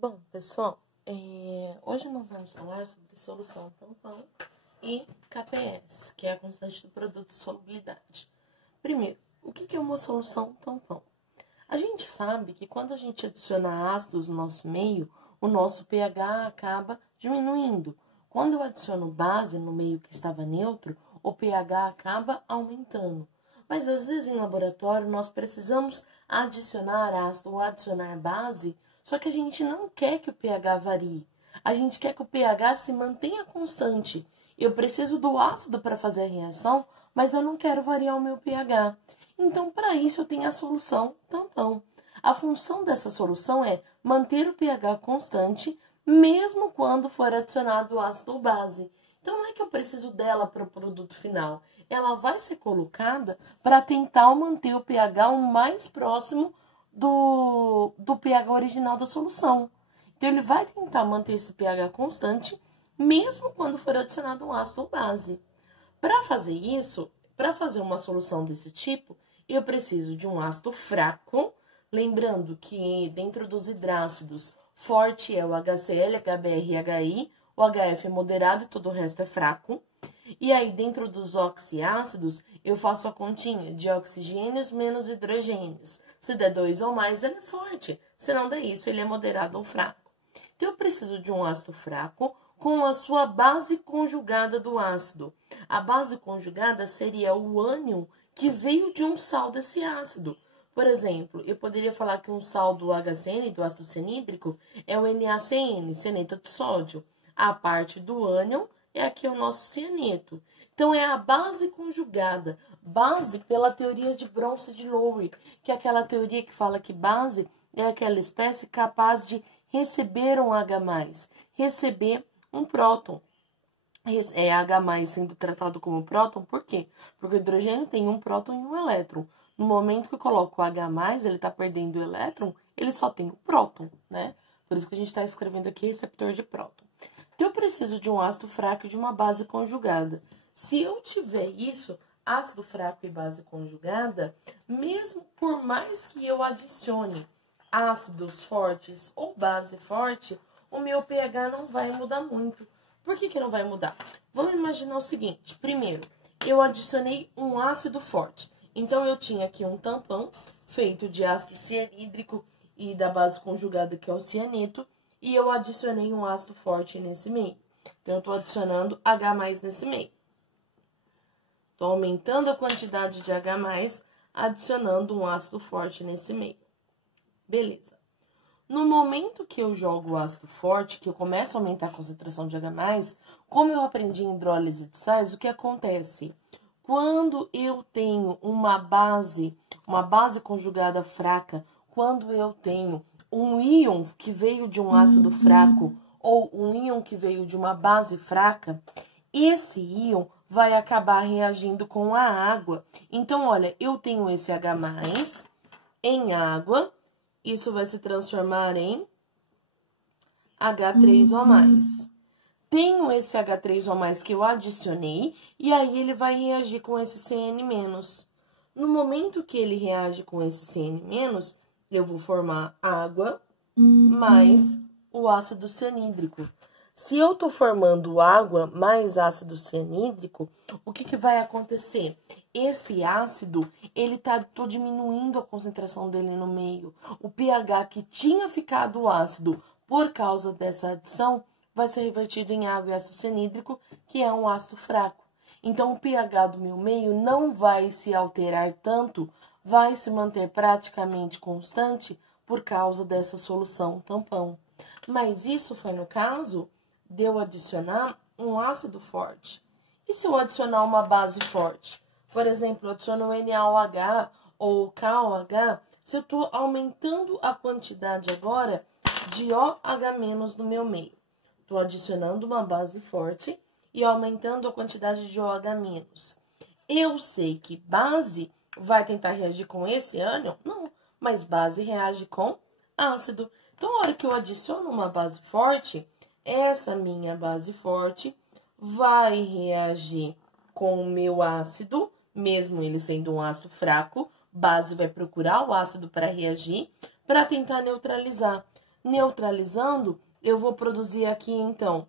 Bom, pessoal, hoje nós vamos falar sobre solução tampão e KPS, que é a constante do produto de solubilidade. Primeiro, o que é uma solução tampão? A gente sabe que quando a gente adiciona ácidos no nosso meio, o nosso pH acaba diminuindo. Quando eu adiciono base no meio que estava neutro, o pH acaba aumentando. Mas às vezes em laboratório nós precisamos adicionar ácido ou adicionar base, só que a gente não quer que o pH varie. A gente quer que o pH se mantenha constante. Eu preciso do ácido para fazer a reação, mas eu não quero variar o meu pH. Então, para isso, eu tenho a solução tampão. A função dessa solução é manter o pH constante, mesmo quando for adicionado ácido ou base. Então, não é que eu preciso dela para o produto final. Ela vai ser colocada para tentar manter o pH o mais próximo do pH original da solução. Então, ele vai tentar manter esse pH constante, mesmo quando for adicionado um ácido ou base. Para fazer isso, para fazer uma solução desse tipo, eu preciso de um ácido fraco, lembrando que dentro dos hidrácidos, forte é o HCl, HBr e HI, o HF é moderado e todo o resto é fraco. E aí, dentro dos oxiácidos, eu faço a continha de oxigênios menos hidrogênios. Se der 2 ou mais, ele é forte. Se não der isso, ele é moderado ou fraco. Então, eu preciso de um ácido fraco com a sua base conjugada do ácido. A base conjugada seria o ânion que veio de um sal desse ácido. Por exemplo, eu poderia falar que um sal do HCN, do ácido cianídrico, é o NaCN, cianeto de sódio. A parte do ânion é aqui o nosso cianeto. Então, é a base conjugada. Base pela teoria de Bronce de Lowry, que é aquela teoria que fala que base é aquela espécie capaz de receber um H+, receber um próton. É H+ sendo tratado como próton, por quê? Porque o hidrogênio tem um próton e um elétron. No momento que eu coloco o H+, ele está perdendo o elétron, ele só tem o próton, né? Por isso que a gente está escrevendo aqui receptor de próton. Então, eu preciso de um ácido fraco e de uma base conjugada. Se eu tiver isso, ácido fraco e base conjugada, mesmo por mais que eu adicione ácidos fortes ou base forte, o meu pH não vai mudar muito. Por que não vai mudar? Vamos imaginar o seguinte. Primeiro, eu adicionei um ácido forte. Então, eu tinha aqui um tampão feito de ácido cianídrico e da base conjugada, que é o cianeto, e eu adicionei um ácido forte nesse meio. Então, eu estou adicionando H+ nesse meio. Estou aumentando a quantidade de H+, adicionando um ácido forte nesse meio. Beleza. No momento que eu jogo o ácido forte, que eu começo a aumentar a concentração de H+, como eu aprendi em hidrólise de sais, o que acontece? Quando eu tenho uma base conjugada fraca, quando eu tenho um íon que veio de um ácido fraco ou um íon que veio de uma base fraca, esse íon vai acabar reagindo com a água. Então, olha, eu tenho esse H+ em água, isso vai se transformar em H3O+. Tenho esse H3O+, que eu adicionei, e aí ele vai reagir com esse CN-. No momento que ele reage com esse CN-, eu vou formar água mais o ácido cianídrico. Se eu tô formando água mais ácido cianídrico, o que vai acontecer? Esse ácido, tô diminuindo a concentração dele no meio. O pH que tinha ficado ácido por causa dessa adição, vai ser revertido em água e ácido cianídrico, que é um ácido fraco. Então, o pH do meu meio não vai se alterar tanto, vai se manter praticamente constante por causa dessa solução tampão. Mas isso foi no caso de eu adicionar um ácido forte. E se eu adicionar uma base forte? Por exemplo, eu adiciono NaOH ou KOH, se eu estou aumentando a quantidade agora de OH- no meu meio. Estou adicionando uma base forte e aumentando a quantidade de OH-. Eu sei que base vai tentar reagir com esse ânion? Não, mas base reage com ácido. Então, a hora que eu adiciono uma base forte, essa minha base forte vai reagir com o meu ácido, mesmo ele sendo um ácido fraco, base vai procurar o ácido para reagir, para tentar neutralizar. Neutralizando, eu vou produzir aqui, então,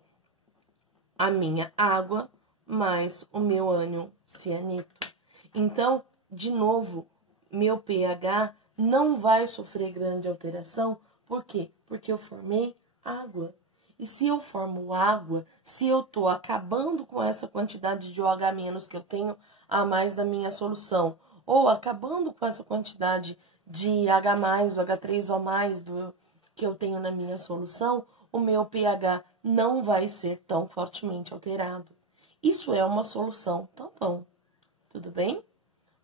a minha água mais o meu ânion cianeto. Então, de novo, meu pH não vai sofrer grande alteração. Por quê? Porque eu formei água. E se eu formo água, se eu estou acabando com essa quantidade de OH- que eu tenho a mais da minha solução, ou acabando com essa quantidade de H+, do H3O+, que eu tenho na minha solução, o meu pH não vai ser tão fortemente alterado. Isso é uma solução tampão. Tudo bem?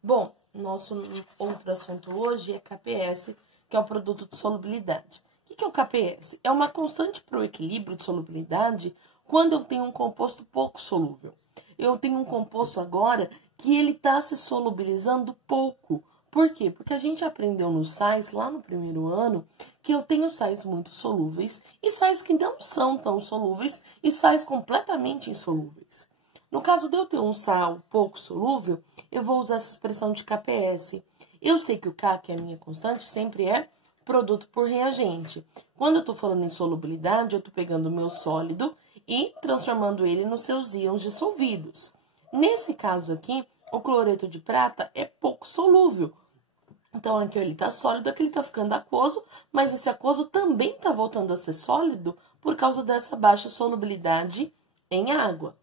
Bom, nosso outro assunto hoje é KPS, que é o produto de solubilidade. O que é o KPS? É uma constante para o equilíbrio de solubilidade quando eu tenho um composto pouco solúvel. Eu tenho um composto agora que ele está se solubilizando pouco. Por quê? Porque a gente aprendeu nos sais, lá no primeiro ano, que eu tenho sais muito solúveis e sais que não são tão solúveis e sais completamente insolúveis. No caso de eu ter um sal pouco solúvel, eu vou usar essa expressão de KPS. Eu sei que o K, que é a minha constante, sempre é produto por reagente. Quando eu estou falando em solubilidade, eu estou pegando o meu sólido e transformando ele nos seus íons dissolvidos. Nesse caso aqui, o cloreto de prata é pouco solúvel. Então, aqui ele está sólido, aqui ele está ficando aquoso, mas esse aquoso também está voltando a ser sólido por causa dessa baixa solubilidade em água.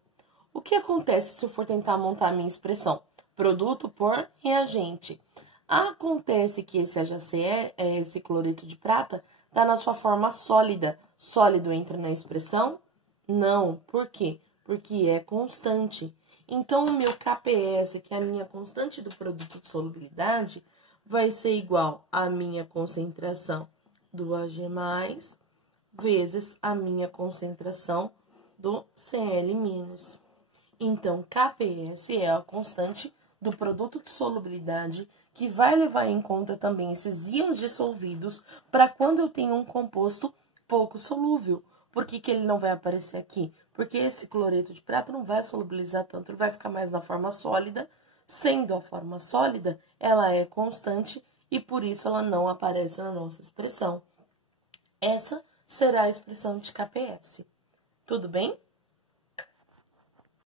O que acontece se eu for tentar montar a minha expressão? Produto por reagente. Acontece que esse HCl, esse cloreto de prata, está na sua forma sólida. Sólido entra na expressão? Não. Por quê? Porque é constante. Então, o meu KPS, que é a minha constante do produto de solubilidade, vai ser igual à minha concentração do Ag+, vezes a minha concentração do Cl-. Então, KPS é a constante do produto de solubilidade que vai levar em conta também esses íons dissolvidos para quando eu tenho um composto pouco solúvel. Por que ele não vai aparecer aqui? Porque esse cloreto de prata não vai solubilizar tanto, ele vai ficar mais na forma sólida. Sendo a forma sólida, ela é constante e por isso ela não aparece na nossa expressão. Essa será a expressão de KPS. Tudo bem?